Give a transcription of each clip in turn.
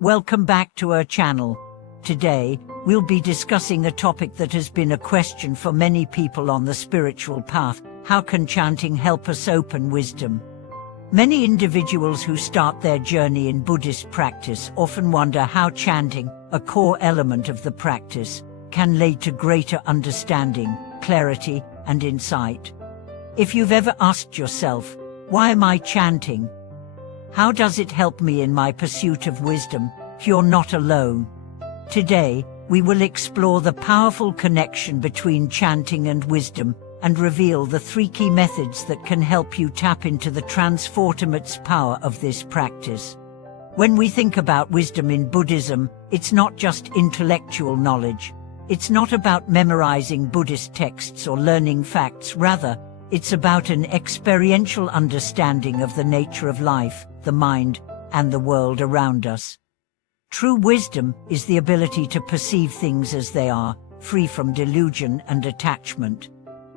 Welcome back to our channel. Today, we'll be discussing a topic that has been a question for many people on the spiritual path. How can chanting help us open wisdom? Many individuals who start their journey in Buddhist practice often wonder how chanting, a core element of the practice, can lead to greater understanding, clarity, and insight. If you've ever asked yourself, why am I chanting? How does it help me in my pursuit of wisdom? You're not alone. Today, we will explore the powerful connection between chanting and wisdom, and reveal the 3 key methods that can help you tap into the transformative power of this practice. When we think about wisdom in Buddhism, it's not just intellectual knowledge. It's not about memorizing Buddhist texts or learning facts. Rather, it's about an experiential understanding of the nature of life, the mind, and the world around us. True wisdom is the ability to perceive things as they are, free from delusion and attachment.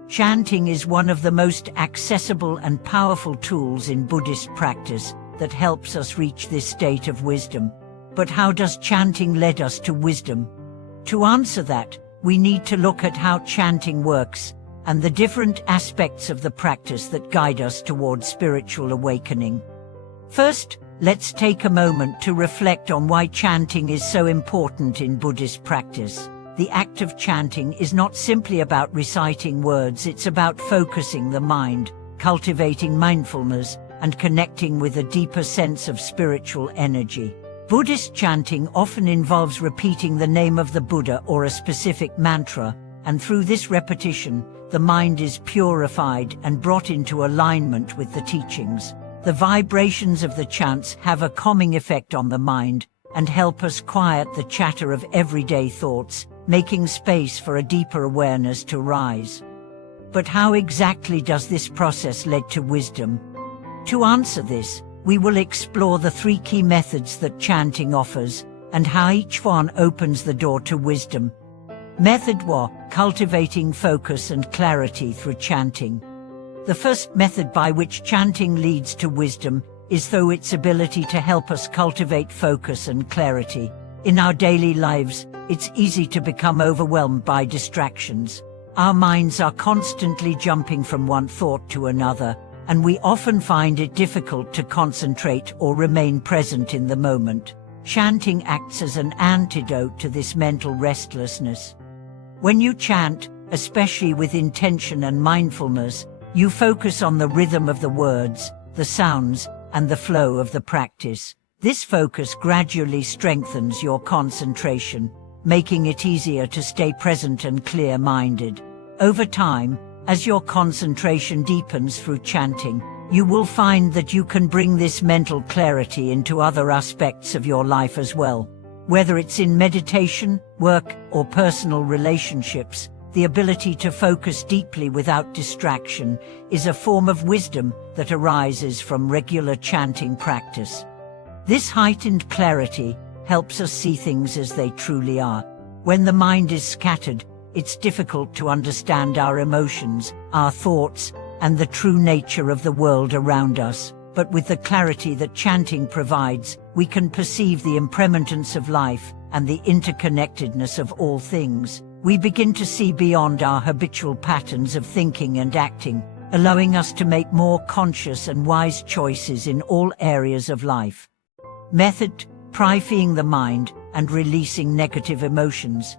Chanting is one of the most accessible and powerful tools in Buddhist practice that helps us reach this state of wisdom. But how does chanting lead us to wisdom? To answer that, we need to look at how chanting works and the different aspects of the practice that guide us towards spiritual awakening. First, let's take a moment to reflect on why chanting is so important in Buddhist practice. The act of chanting is not simply about reciting words, it's about focusing the mind, cultivating mindfulness, and connecting with a deeper sense of spiritual energy. Buddhist chanting often involves repeating the name of the Buddha or a specific mantra, and through this repetition, the mind is purified and brought into alignment with the teachings. The vibrations of the chants have a calming effect on the mind and help us quiet the chatter of everyday thoughts, making space for a deeper awareness to rise. But how exactly does this process lead to wisdom? To answer this, we will explore the 3 key methods that chanting offers, and how each one opens the door to wisdom. Method 1: cultivating focus and clarity through chanting. The first method by which chanting leads to wisdom is through its ability to help us cultivate focus and clarity. In our daily lives, it's easy to become overwhelmed by distractions. Our minds are constantly jumping from one thought to another, and we often find it difficult to concentrate or remain present in the moment. Chanting acts as an antidote to this mental restlessness. When you chant, especially with intention and mindfulness, you focus on the rhythm of the words, the sounds, and the flow of the practice. This focus gradually strengthens your concentration, making it easier to stay present and clear-minded. Over time, as your concentration deepens through chanting, you will find that you can bring this mental clarity into other aspects of your life as well. Whether it's in meditation, work, or personal relationships, the ability to focus deeply without distraction is a form of wisdom that arises from regular chanting practice. This heightened clarity helps us see things as they truly are. When the mind is scattered, it's difficult to understand our emotions, our thoughts, and the true nature of the world around us. But with the clarity that chanting provides, we can perceive the impermanence of life and the interconnectedness of all things. We begin to see beyond our habitual patterns of thinking and acting, allowing us to make more conscious and wise choices in all areas of life. Method: purifying the mind and releasing negative emotions.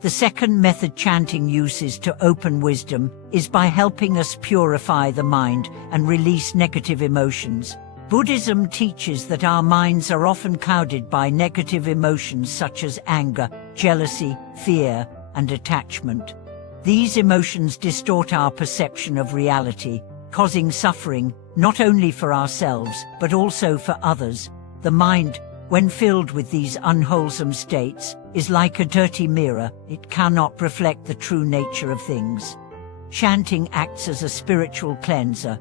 The second method chanting uses to open wisdom is by helping us purify the mind and release negative emotions. Buddhism teaches that our minds are often clouded by negative emotions such as anger, jealousy, fear, and attachment. These emotions distort our perception of reality, causing suffering not only for ourselves but also for others. The mind, when filled with these unwholesome states, is like a dirty mirror. It cannot reflect the true nature of things. Chanting acts as a spiritual cleanser.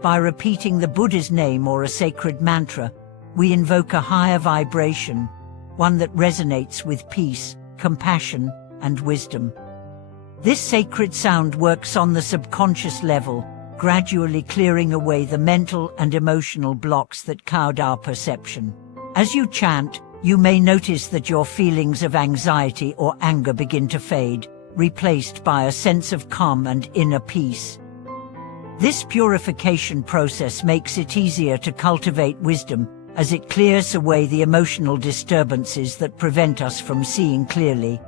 By repeating the Buddha's name or a sacred mantra, we invoke a higher vibration, one that resonates with peace, compassion, and wisdom. This sacred sound works on the subconscious level, gradually clearing away the mental and emotional blocks that cloud our perception. As you chant, you may notice that your feelings of anxiety or anger begin to fade, replaced by a sense of calm and inner peace. This purification process makes it easier to cultivate wisdom, as it clears away the emotional disturbances that prevent us from seeing clearly.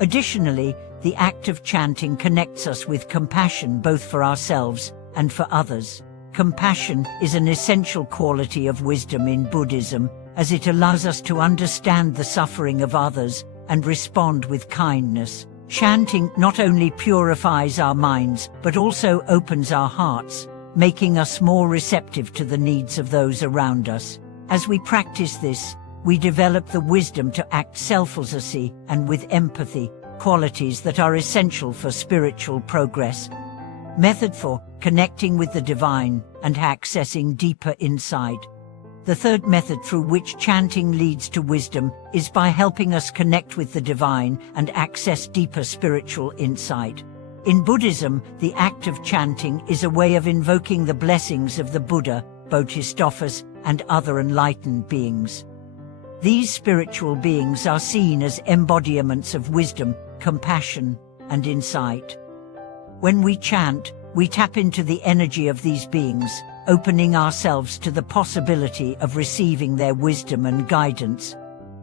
Additionally, the act of chanting connects us with compassion both for ourselves and for others. Compassion is an essential quality of wisdom in Buddhism, as it allows us to understand the suffering of others and respond with kindness. Chanting not only purifies our minds, but also opens our hearts, making us more receptive to the needs of those around us. As we practice this, we develop the wisdom to act selflessly and with empathy, qualities that are essential for spiritual progress. Method 4: connecting with the divine and accessing deeper insight. The third method through which chanting leads to wisdom is by helping us connect with the divine and access deeper spiritual insight. In Buddhism, the act of chanting is a way of invoking the blessings of the Buddha, Bodhisattvas, and other enlightened beings. These spiritual beings are seen as embodiments of wisdom, compassion, and insight. When we chant, we tap into the energy of these beings, opening ourselves to the possibility of receiving their wisdom and guidance.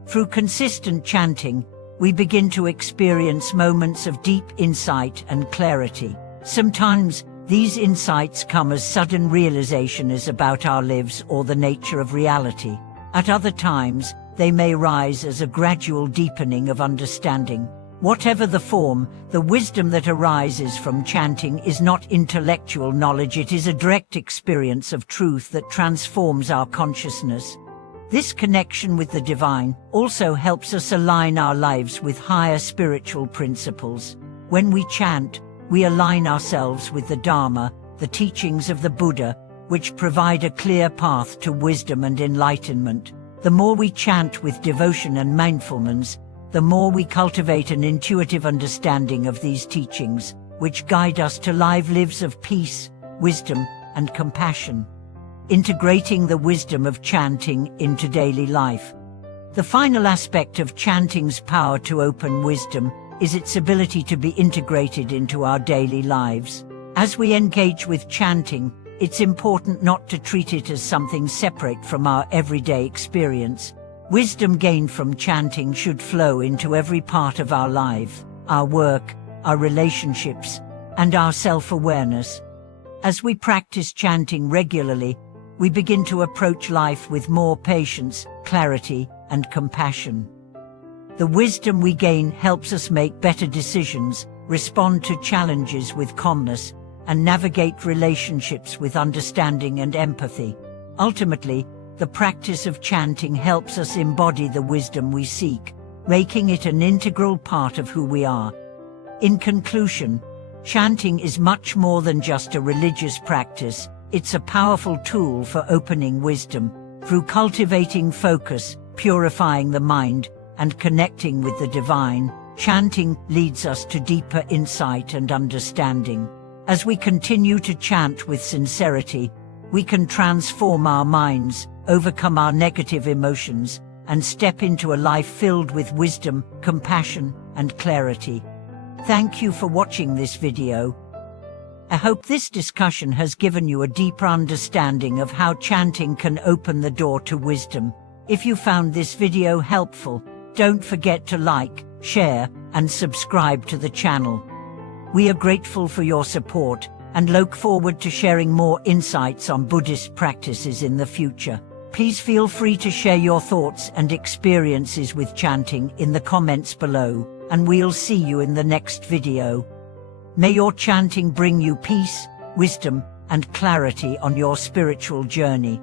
Through consistent chanting, we begin to experience moments of deep insight and clarity. Sometimes, these insights come as sudden realizations about our lives or the nature of reality. At other times, they may rise as a gradual deepening of understanding. Whatever the form, the wisdom that arises from chanting is not intellectual knowledge, it is a direct experience of truth that transforms our consciousness. This connection with the divine also helps us align our lives with higher spiritual principles. When we chant, we align ourselves with the Dharma, the teachings of the Buddha, which provide a clear path to wisdom and enlightenment. The more we chant with devotion and mindfulness, the more we cultivate an intuitive understanding of these teachings, which guide us to live lives of peace, wisdom, and compassion. Integrating the wisdom of chanting into daily life. The final aspect of chanting's power to open wisdom is its ability to be integrated into our daily lives. As we engage with chanting, it's important not to treat it as something separate from our everyday experience. Wisdom gained from chanting should flow into every part of our life, our work, our relationships, and our self-awareness. As we practice chanting regularly, we begin to approach life with more patience, clarity, and compassion. The wisdom we gain helps us make better decisions, respond to challenges with calmness, and navigate relationships with understanding and empathy. Ultimately, the practice of chanting helps us embody the wisdom we seek, making it an integral part of who we are. In conclusion, chanting is much more than just a religious practice. It's a powerful tool for opening wisdom. Through cultivating focus, purifying the mind, and connecting with the divine, chanting leads us to deeper insight and understanding. As we continue to chant with sincerity, we can transform our minds, overcome our negative emotions, and step into a life filled with wisdom, compassion, and clarity. Thank you for watching this video. I hope this discussion has given you a deeper understanding of how chanting can open the door to wisdom. If you found this video helpful, don't forget to like, share, and subscribe to the channel. We are grateful for your support and look forward to sharing more insights on Buddhist practices in the future. Please feel free to share your thoughts and experiences with chanting in the comments below, and we'll see you in the next video. May your chanting bring you peace, wisdom, and clarity on your spiritual journey.